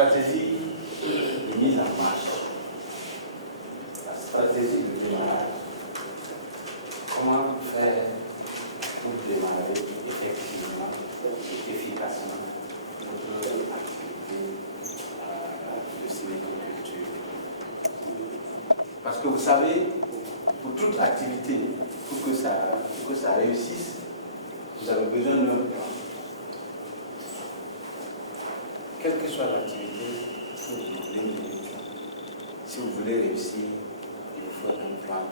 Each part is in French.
stratégie de mise en marche. La stratégie de démarrage. Comment faire pour démarrer effectivement et efficacement notre activité de sylviculture. Parce que vous savez, pour toute activité, pour que ça réussisse, vous avez besoin d'un plan. Quelle que soit l'activité que vous voulez mener, si vous voulez réussir, il vous faut un plan.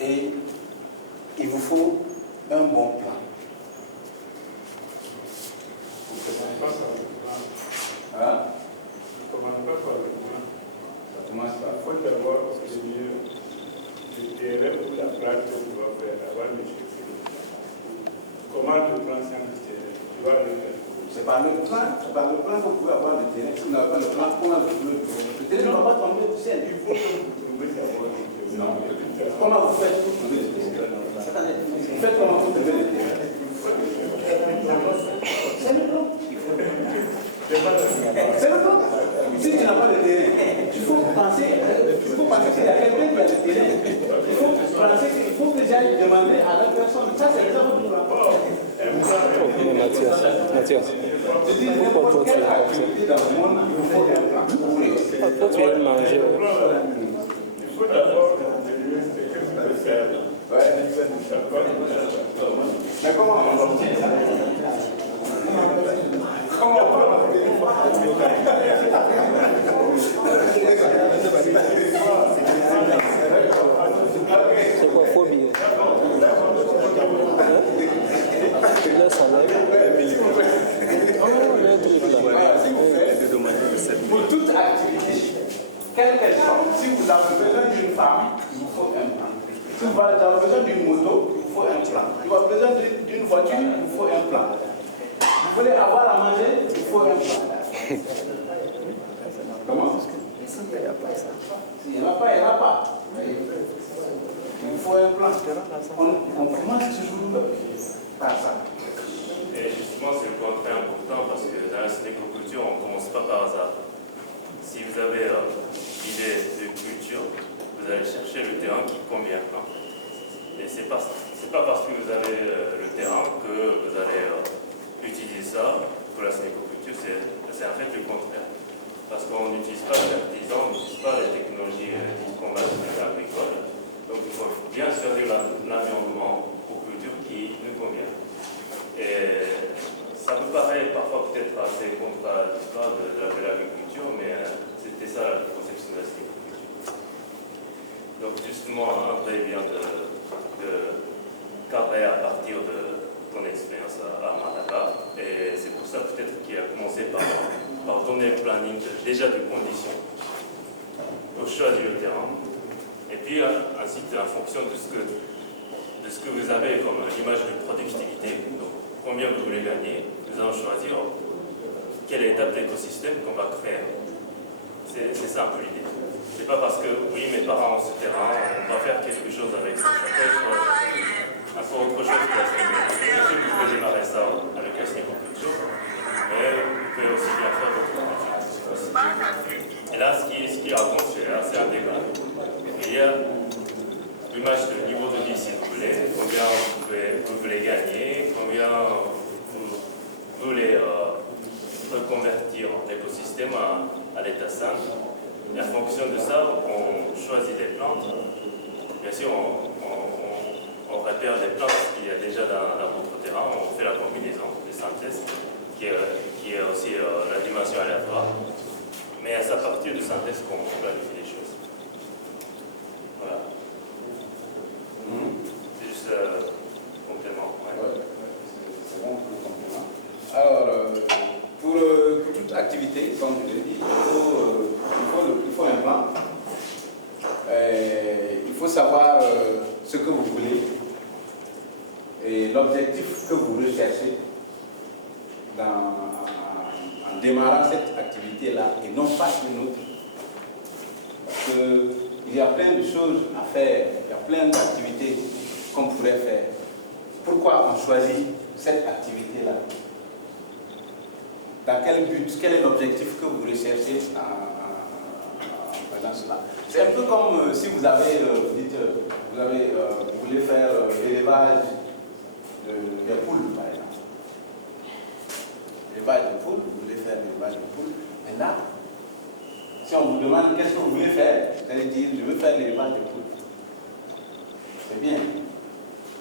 Et il vous faut un bon plan. Ça commence pas par le plan. Hein? Ça commence pas par le plan. Ça commence par. Il faut d'abord obtenir le terrain ou la place que tu vas faire avant de chercher le plan. Comment tu prends ça le terrain? Tu vas le faire. C'est par le plan que vous pouvez avoir le terrain. Si vous n'avez pas le plan, comment vous pouvez le terrain ne va pas tomber du ciel. Il faut que vous trouviez d'abord le terrain. Non. Comment vous faites pour trouver le terrain? Vous faites comment pour trouver le terrain? C'est le plan. C'est le plan. Si tu n'as pas de terrain, il faut penser qu'il y a quelqu'un qui a le terrain. Il faut penser qu'il faut que j'aille demander à la personne. Ça, c'est déjà votre plan. Mathias, pourquoi toi tu es comme ça? Pourquoi tu viens de manger? Il faut d'abord obtenir ce que tu peux faire. Mais comment on va obtenir ça? Comment on va obtenir C'est quoi phobie? Là, ça lève. Oh, il y a un truc là. Pour toute activité, quelle qu'elle soit, si vous avez besoin d'une femme, il vous faut un plan. Si vous avez besoin d'une moto, il vous faut un plan. Si vous avez besoin d'une voiture, il vous faut un plan. Vous voulez avoir à manger, il faut un plan. Comment? Il n'y en a pas, il n'y en a pas. Il vous faut un plan. On commence toujours par ça. Et justement, c'est le point très important parce que dans la sylviculture, on ne commence pas par hasard. Si vous avez l'idée de culture, vous allez chercher le terrain qui convient. Et ce n'est pas parce que vous avez le terrain que vous allez utiliser ça pour la sylviculture, c'est en fait le contraire. Parce qu'on n'utilise pas les artisans, on n'utilise pas les technologies conventionnelles agricoles. Donc il faut bien choisir l'environnement pour culture qui nous convient. Et ça me paraît parfois peut-être assez contradictoire de l'agriculture, mais c'était ça la conception de la sylviculture. Donc justement, André vient de cadrer à partir de ton expérience à Madagascar, et c'est pour ça peut-être qu'il a commencé par donner un planning déjà de conditions pour choisir le terrain, et puis ensuite en fonction de ce que vous avez comme image de productivité, donc combien vous voulez gagner, nous allons choisir quelle étape d'écosystème qu'on va créer. C'est ça un peu l'idée. C'est pas parce que oui, mes parents ont ce terrain, on va faire quelque chose avec ça. Ça peut être un peu autre chose que la sylviculture. Vous pouvez démarrer ça avec la sylviculture, mais vous pouvez aussi bien faire votre culture. Et là, ce qui raconte, c'est un débat. Il y a l'image de niveau de vie, si vous voulez, combien vous voulez gagner, combien vous voulez reconvertir l'écosystème à l'état sain. Et en fonction de ça, on choisit des plantes. Bien sûr, on repère les plantes qu'il y a déjà dans votre terrain, on fait la combinaison de synthèse, qui est aussi la dimension aléatoire. Mais c'est à partir de synthèse qu'on planifie les choses. Voilà. C'est juste complément. Ouais. C'est bon pour le complément. Alors, pour toute activité, comme je l'ai dit, il faut un plan. Il faut savoir ce que vous voulez et l'objectif que vous recherchez en démarrant cette activité-là et non pas une autre. Parce qu'il y a plein de choses à faire, il y a plein d'activités qu'on pourrait faire. Pourquoi on choisit cette activité-là? Dans quel but, quel est l'objectif que vous recherchez en faisant cela? C'est un peu comme si vous avez, vous voulez faire l'élevage des poules, par exemple. L'élevage de poules, vous voulez faire l'élevage de poules. Maintenant, si on vous demande qu'est-ce que vous voulez faire, vous allez dire je veux faire l'élevage de poules. C'est bien.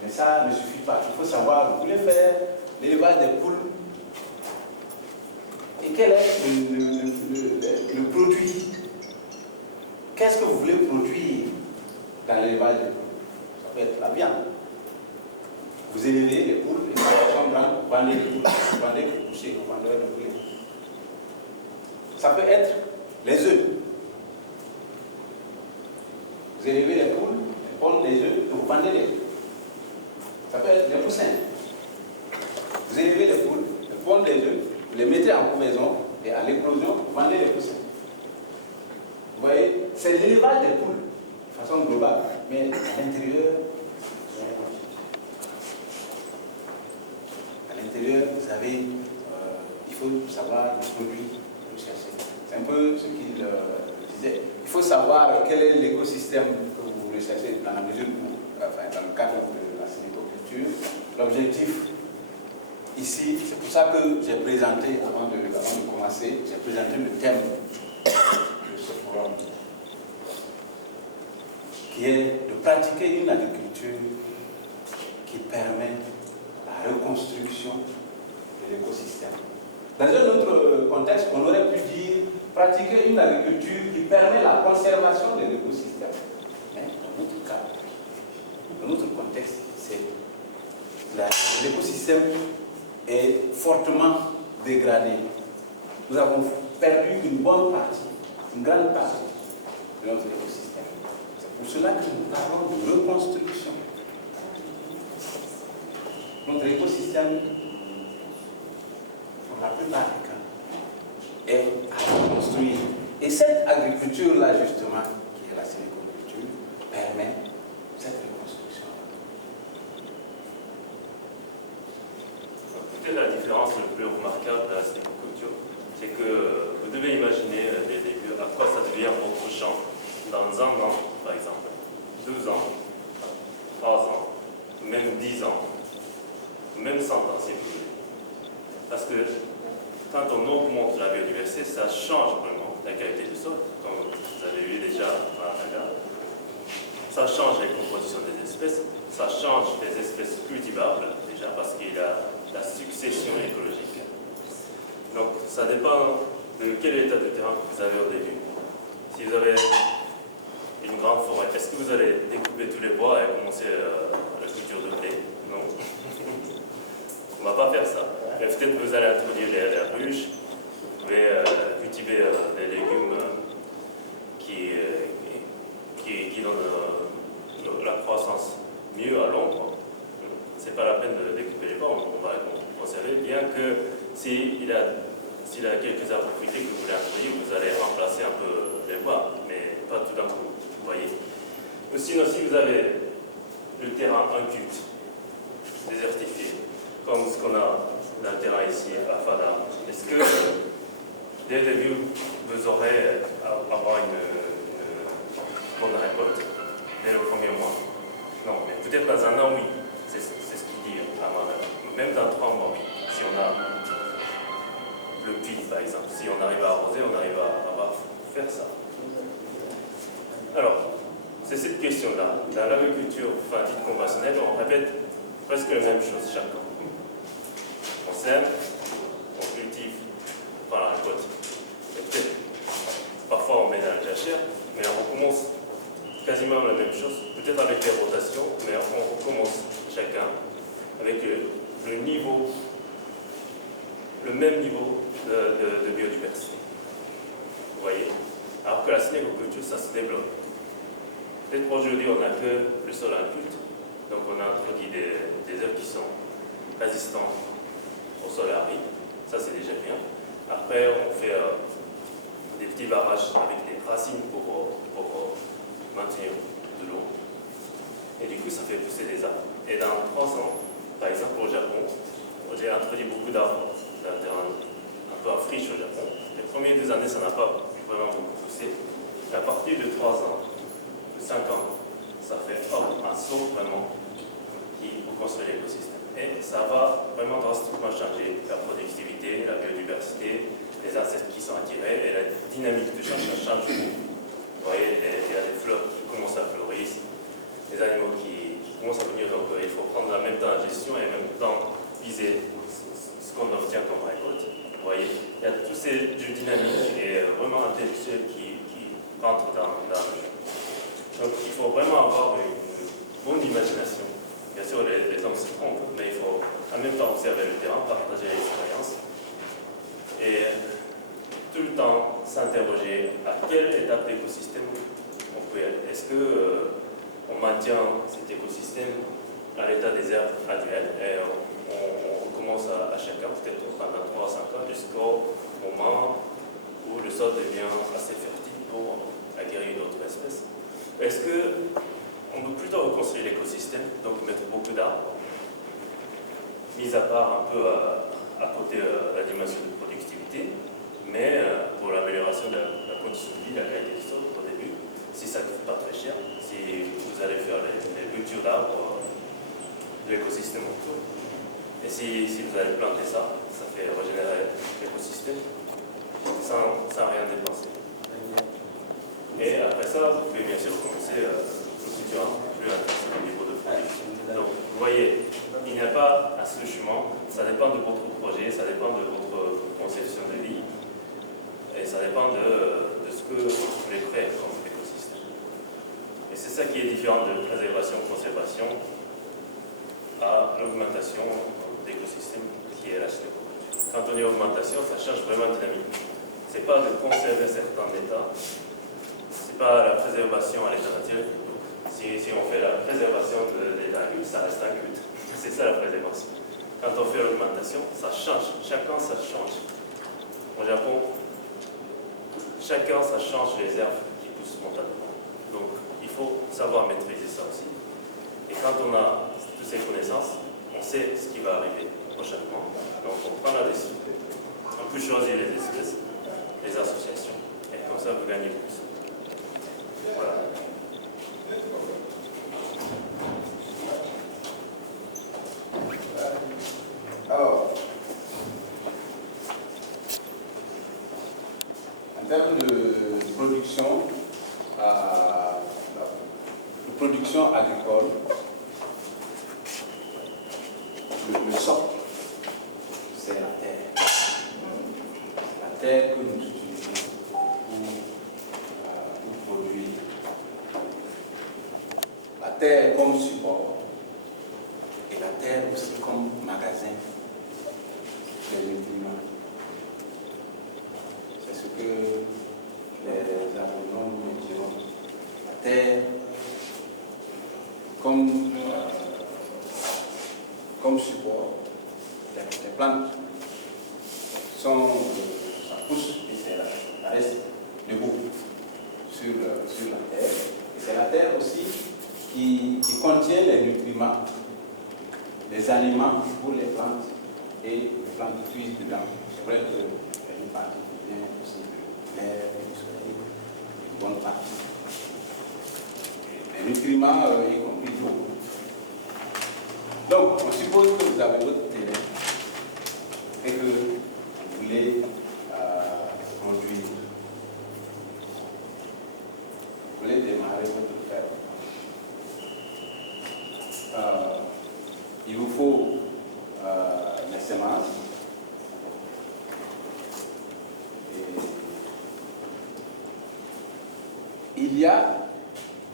Mais ça ne suffit pas. Il faut savoir, vous voulez faire l'élevage des poules. Et quel est le produit? Qu'est-ce que vous voulez produire dans l'élevage des poules? Ça peut être la viande. Vous élevez les poules, les populations grandes, vous vendez les poules, vous vendez les poussées, vous vendez les poulets. Ça peut être les œufs. Vous élevez les poules, elles pondent les œufs, et vous vendez les œufs. Ça peut être les poussins. Vous élevez les poules, elles pondent les œufs, vous les mettez en couvaison, et à l'éclosion, vous vendez les poussins. Vous voyez, c'est l'élevage des poules, de façon globale, mais à l'intérieur, vous avez, il faut savoir le produit que vous cherchez. C'est un peu ce qu'il disait. Il faut savoir quel est l'écosystème que vous recherchez dans la mesure où, enfin, dans le cadre de la sylviculture. L'objectif, ici, c'est pour ça que j'ai présenté, avant de commencer, j'ai présenté le thème de ce forum, qui est de pratiquer une agriculture qui permet la reconstruction de l'écosystème. Dans un autre contexte, on aurait pu dire pratiquer une agriculture qui permet la conservation de l'écosystème. Mais dans notre cas, dans notre contexte, l'écosystème est fortement dégradé. Nous avons perdu une bonne partie, une grande partie de notre écosystème. C'est pour cela que nous parlons de reconstruction. Notre écosystème, pour la plupart des cas, est à reconstruire. Et cette agriculture-là, justement, qui est la sylviculture, permet cette reconstruction. Peut-être la différence la plus remarquable de la sylviculture, c'est que vous devez imaginer les début, à quoi ça devient votre champ dans un an, par exemple, 2 ans, 3 ans, même 10 ans. Même 100 ans, si vous voulez. Parce que quand on augmente la biodiversité, ça change vraiment la qualité du sol, comme vous avez vu déjà à la. Ça change les compositions des espèces, ça change les espèces cultivables, déjà parce qu'il y a la succession écologique. Donc ça dépend de quel état de terrain que vous avez au début. Si vous avez une grande forêt, est-ce que vous allez découper tous les bois et commencer la culture de blé? Non. On ne va pas faire ça. Mais peut-être que vous allez introduire les ruches, vous pouvez cultiver des légumes qui donnent la croissance mieux à l'ombre. Ce n'est pas la peine de découper les bois, on va conserver, bien que s'il y a quelques arbres fruitiers que vous voulez introduire, vous allez remplacer un peu les bois, mais pas tout d'un coup, vous voyez. Ou sinon, si vous avez le terrain inculte, désertifié, comme ce qu'on a dans le terrain ici à Fada, est-ce que dès le début, vous aurez avoir une bonne récolte dès le premier mois? Non, mais peut-être dans un an, oui. C'est ce qu'il dit. Même dans 3 mois, oui. Si on a le puits, par exemple, si on arrive à arroser, on arrive à faire ça. Alors, c'est cette question-là. Dans l'agriculture dite conventionnelle, on répète presque la même chose chaque an. On sème, on cultive, on la récolte. Et peut-être, parfois on met dans la jachère, mais on recommence quasiment la même chose, peut-être avec les rotations, mais on recommence chacun avec le même niveau de biodiversité. Vous voyez? Alors que la sylviculture, ça se développe. Peut-être qu'aujourd'hui, on n'a que le sol inculte, donc on a introduit des œufs qui sont résistants au sol aride, ça c'est déjà bien. Après, on fait des petits barrages avec des racines pour maintenir de l'eau. Et du coup, ça fait pousser des arbres. Et dans 3 ans, par exemple au Japon, j'ai introduit beaucoup d'arbres dans un terrain peu en friche au Japon. Les premières 2 années, ça n'a pas vraiment beaucoup poussé. Mais à partir de 3 ans, de 5 ans, ça fait un saut vraiment pour construire l'écosystème. Et ça va vraiment drastiquement changer la productivité, la biodiversité, les insectes qui sont attirés et la dynamique de change, ça change beaucoup. Vous voyez, il y a des fleurs qui commencent à fleurir, des animaux qui commencent à venir, donc il faut prendre en même temps la gestion et en même temps viser ce qu'on obtient comme récolte. Vous voyez, il y a tous ces jeux dynamiques et vraiment intellectuels qui rentrent dans le jeu. Donc il faut vraiment avoir une bonne imagination. Bien sûr, les hommes se trompent, mais il faut en même temps observer le terrain, partager l'expérience et tout le temps s'interroger à quelle étape d'écosystème on peut aller. Est-ce qu'on maintient cet écosystème à l'état des herbes actuelles et on commence à chacun, peut-être pendant 3 à 5 ans, jusqu'au moment où le sol devient assez fertile pour acquérir d'autres espèces? Est-ce qu'on peut plutôt reconstruire l'écosystème, donc mettre beaucoup d'arbres, mis à part un peu à côté la dimension de productivité, mais pour l'amélioration de la condition de vie, la qualité du sol au début, si ça ne coûte pas très cher, si vous allez faire les cultures d'arbres de l'écosystème autour, et si vous allez planter ça, ça fait régénérer l'écosystème sans rien dépenser. Et après ça, vous pouvez bien sûr commencer le culture plus intensif au niveau de production. Donc, vous voyez, il n'y a pas un seul chemin, ça dépend de votre projet, ça dépend de votre conception de vie, et ça dépend de ce que vous voulez créer comme écosystème. Et c'est ça qui est différent de préservation-conservation à l'augmentation d'écosystème qui est la sylviculture. Quand on dit augmentation, ça change vraiment de dynamique. Ce n'est pas de conserver certains états, ce n'est pas la préservation à l'état naturel. Si on fait la préservation de l'état culte, ça reste un culte. C'est ça la préservation. Quand on fait l'augmentation, ça change. Chacun, ça change. Au Japon, chacun, ça change les herbes qui poussent spontanément. Donc, il faut savoir maîtriser ça aussi. Et quand on a toutes ces connaissances, on sait ce qui va arriver prochainement. Donc, on prend la décision. On peut choisir les espèces, les associations. Et comme ça, vous gagnez plus. Voilà. Alors, en termes de production agricole, le socle, c'est la terre. La terre que nous utilisons pour produire. La terre comme support et la terre aussi comme magasin des nutriments. C'est ce que les agronomes nous diront. La terre comme support, les plantes ça pousse et ça reste debout sur la terre. Et c'est la terre aussi qui contient les nutriments, les aliments pour les plantes et les plantes puissent dedans. C'est vrai qu'il y a une partie qui vient aussi de l'air, du soleil, une bonne partie. Les nutriments, y compris l'eau. Donc, on suppose que vous avez votre terrain et que vous voulez produire. Vous voulez démarrer votre ferme. Il vous faut les semences. Et il y a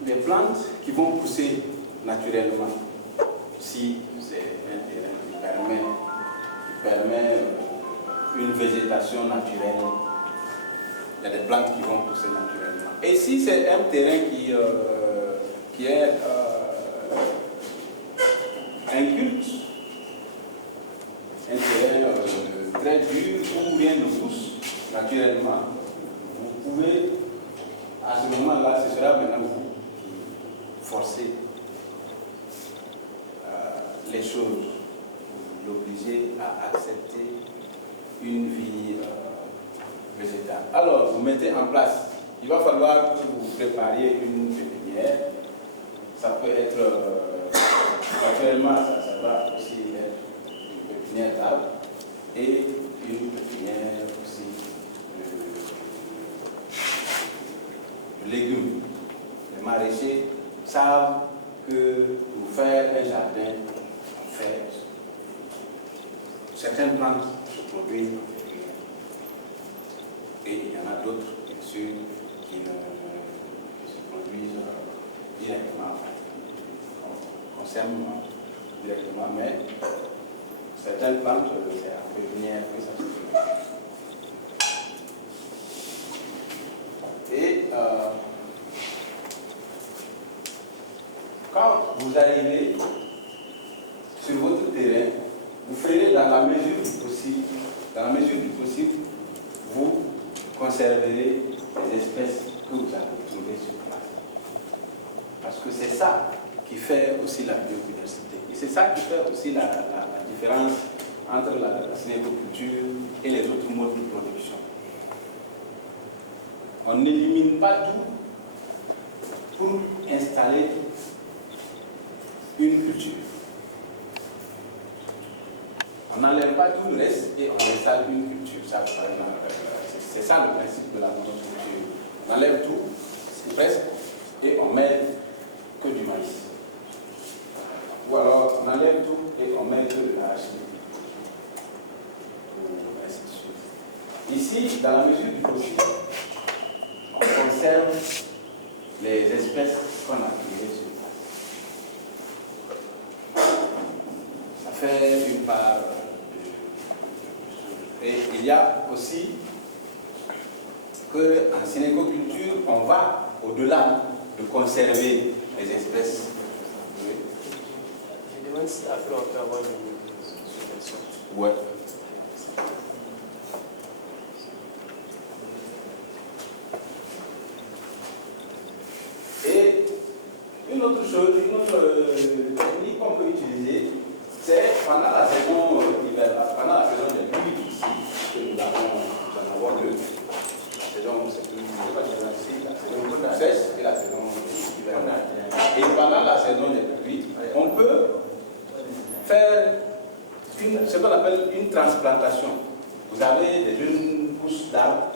des plantes qui vont pousser naturellement. Si c'est un terrain qui permet une végétation naturelle, il y a des plantes qui vont pousser naturellement. Et si c'est un terrain qui est inculte, un terrain très dur où rien ne pousse naturellement, vous pouvez, à ce moment-là, ce sera maintenant vous forcer les choses, vous l'obligez à accepter une vie végétale. Alors, vous mettez en place, il va falloir que vous prépariez une pépinière. Ça peut être, actuellement, ça va aussi être une pépinière d'arbres et une pépinière aussi de légumes. Les maraîchers savent que pour faire un jardin, certaines plantes se produisent en pépinière. Et il y en a d'autres, bien sûr, qui se produisent directement. On sème directement, mais certaines plantes, c'est en pépinière que ça se produit. Et quand vous arrivez sur votre terrain, vous ferez dans la mesure du possible, vous conserverez les espèces que vous avez trouvées sur place. Parce que c'est ça qui fait aussi la biodiversité. Et c'est ça qui fait aussi la différence entre la sylviculture et les autres modes de production. On n'élimine pas tout pour installer une culture. On n'enlève pas tout le reste et on installe une culture. C'est ça le principe de la monoculture. On enlève tout, presque, et on met que du maïs. Ou alors on enlève tout et on met que de l'arachide. Ainsi de suite. Ici, dans la mesure du possible, on conserve les espèces qu'on a créées sur place. Ça fait une part. Et il y a aussi qu'en synécoculture, on va au-delà de conserver les espèces. Oui. Je demande si après on peut avoir une subvention. Ouais. Et une autre chose, une autre technique qu'on peut utiliser, c'est pendant la saison hivernale, pendant la saison des pluies ici, que nous avons deux. La saison, c'est plus, la saison sèche et la saison hivernale. Et pendant la saison des pluies, on peut faire ce qu'on appelle une transplantation. Vous avez des jeunes pousses d'arbres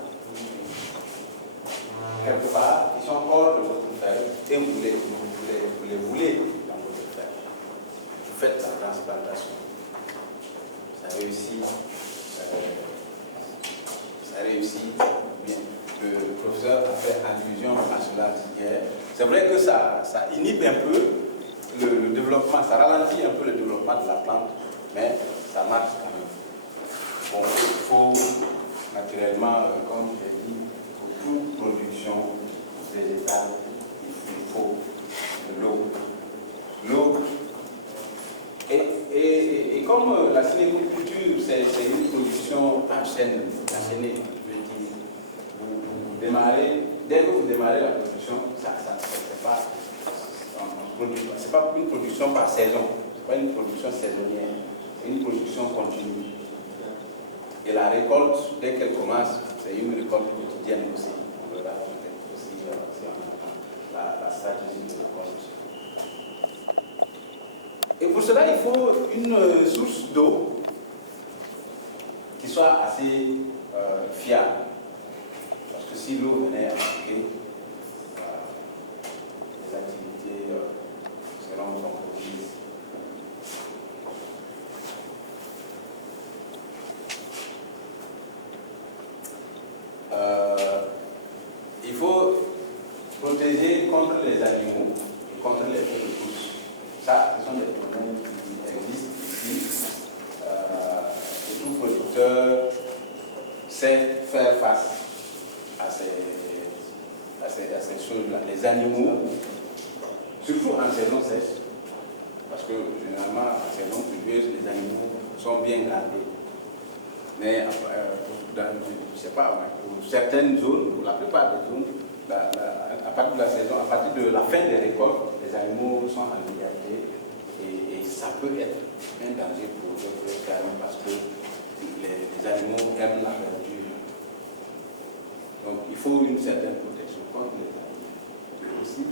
quelque part qui sont hors de votre ferme et vous les voulez dans votre ferme. Vous faites la transplantation. Ça réussit bien. Le professeur a fait allusion à cela hier. C'est vrai que ça inhibe un peu le développement, ça ralentit un peu le développement de la plante, mais ça marche quand même. Bon, il faut naturellement, comme je l'ai dit, pour toute production végétale, il faut de l'eau. L'eau. Et comme la sylviculture, c'est une production enchaînée, vous démarrez, dès que vous démarrez la production, c'est pas une production par saison, c'est pas une production saisonnière, c'est une production continue. Et la récolte, dès qu'elle commence, c'est une récolte quotidienne aussi. On verra peut-être aussi la stratégie de récolte. Et pour cela, il faut une source d'eau qui soit assez fiable. Parce que si l'eau venait à manquer, les activités seront compromises. Il faut protéger contre les animaux et contre les feux de pousse. Ça, ce sont des problèmes qui existent ici. Et tout producteur sait faire face à ces choses-là. Les animaux, surtout en saison sèche, parce que généralement, en saison pluvieuse, les animaux sont bien gardés. Mais je ne sais pas, pour certaines zones, pour la plupart des zones, à partir de la saison, à partir de la fin des récoltes, les animaux sont en liberté et ça peut être un danger pour les fermes parce que les animaux aiment la verdure. Donc il faut une certaine protection contre les animaux. Et aussi,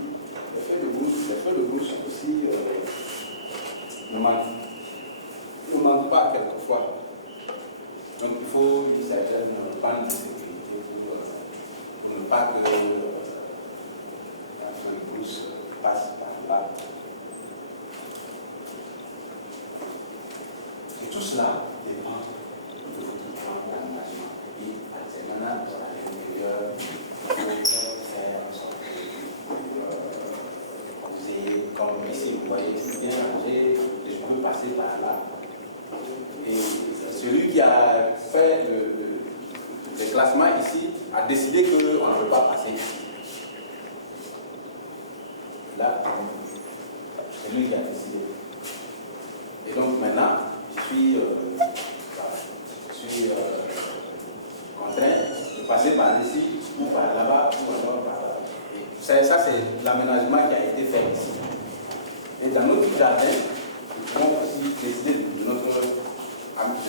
les feux de brousse aussi ne mentent pas quelquefois. Donc il faut une certaine bande de sécurité pour ne pas que un feu de brousse passe par là. Et tout cela dépend de votre plan d'engagement. Et c'est maintenant à l'intérieur, il faut faire en sorte que vous ayez, comme ici, vous voyez, c'est bien rangé, et je peux passer par là. Et celui qui a fait le classement ici a décidé qu'on ne peut pas passer ici. Là, c'est lui qui a décidé. Et donc maintenant, je suis contraint de passer par ici, ou par là-bas, ou alors par là. Et ça, c'est l'aménagement qui a été fait ici. Et dans notre jardin, nous pouvons aussi décider de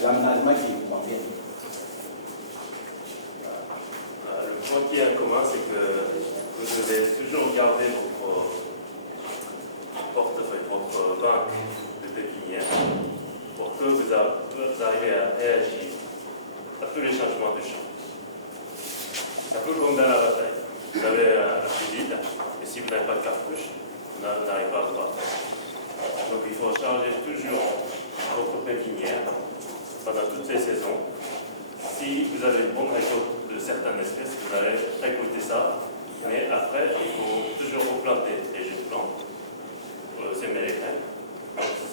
l'aménagement qui nous convient. Le point qui est en commun, c'est que vous devez toujours garder votre portefeuille, votre banque de pépinière, pour que vous arriviez à réagir à tous les changements du champ. C'est un peu comme dans la bataille. Vous avez un fusil, et si vous n'avez pas de cartouche, vous n'arrivez pas à vous battre. Donc il faut charger toujours votre pépinière pendant toutes ces saisons. Si vous avez une bonne récolte de certaines espèces, vous allez récolter ça, mais après, il faut toujours replanter les jeunes plantes, semer les graines.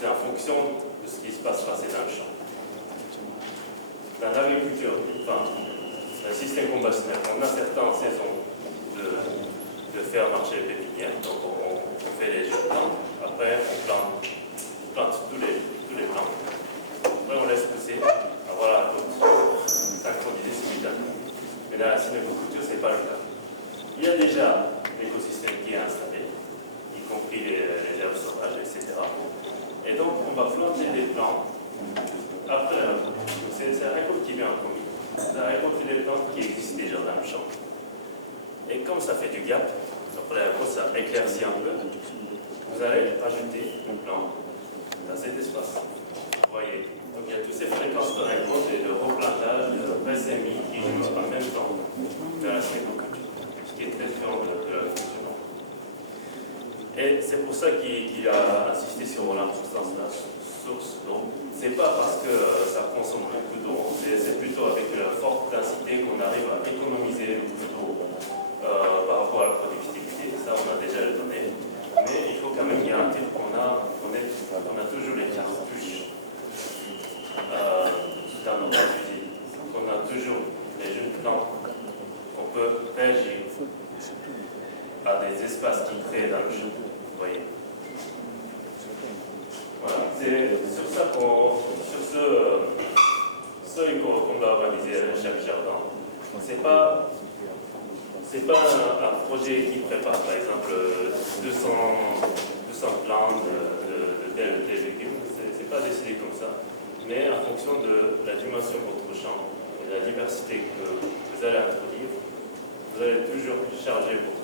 C'est en fonction de ce qui se passe passer dans le champ. Dans l'agriculture, enfin, un système conventionnel, on a certaines saisons de faire marcher les pépinières, donc on fait les jeunes plantes, après on plante tous les plants, après on laisse pousser, voilà, synchroniser simultanément. Mais dans la sylviculture, ce n'est pas le cas. Il y a déjà l'écosystème qui est installé, y compris les herbes sauvages, etc. Et donc, on va planter des plants après la récolte. C'est la récolte qui vient en premier. C'est la récolte des plantes qui existent déjà dans le champ. Et comme ça fait du gap, après la récolte, ça éclaircit un peu, vous allez rajouter un plant dans cet espace. Vous voyez, donc il y a toutes ces fréquences de récolte et de replantage, de pré-sémis qui jouent en même temps dans la sylviculture, ce qui est très différent de la fonctionnement. Et c'est pour ça qu'il a insisté sur l'importance de la source d'eau. C'est pas parce que ça consomme beaucoup d'eau, c'est plutôt avec la forte densité qu'on arrive à économiser beaucoup d'eau par rapport à la productivité. Ça, on a déjà les données. Mais il faut quand même garantir qu'on a toujours les cartouches dans nos fusils, qu'on a toujours les jeunes plantes, qu'on peut réagir à des espaces qui créent dans le champ. Vous voyez. Voilà, c'est sur ça sur ce seuil qu'on doit organiser chaque jardin. C'est pas un projet qui prépare par exemple 200 plantes de tel ou tel légume. C'est pas décidé comme ça. Mais en fonction de la dimension de votre champ et de la diversité que vous allez introduire, vous allez toujours charger votre